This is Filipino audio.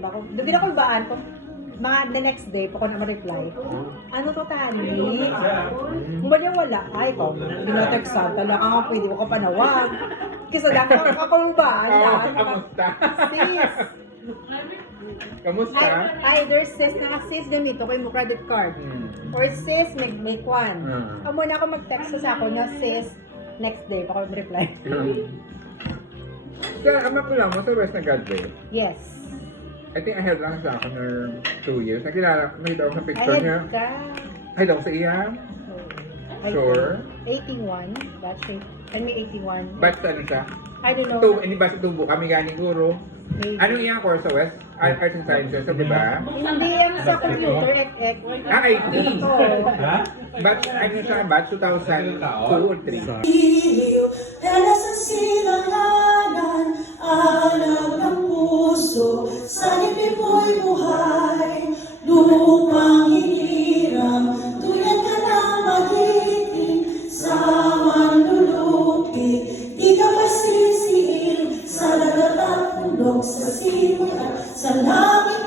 ba ako? Doon ako baan ko. Mga the next day, po ko na ma-reply. Ano to, Tani? Wala. Ay, ko, binoteksan. Talaga nga pwede ko ka panawag. Kasi lang ako baan. Kamusta? Sis. Kamusta? Either sis, naka-sis gamito ko yung credit card. Or sis, may kwan. Amo na ako mag-text sa ako na sis, next day, pa ko reply. So, ama ko lang mo sa West na graduate. Yes. I think ahead lang sa akin ng 2 years. Nakita ko sa picture Ahead niya. ka. Ahead ako sa iya. I Sure. think 81. That's right. I mean 81. But ano siya? I don't know. Hindi ba sa tubo kami gani guro? Maybe. Anong iyang course sa West? Arts and Sciences, di ba? Hindi yan sa computer, ek. IT. Oo. But ano siya? Batch 2002 or 3? Iliw, tela sa silanganan, alam ng puso, sa ngipin mo'y buhay, lupang hinirang, tuyan ka na magiting, sa manlulupi, di ka masisiin, sa lagat at bundok, sa simula, sa langit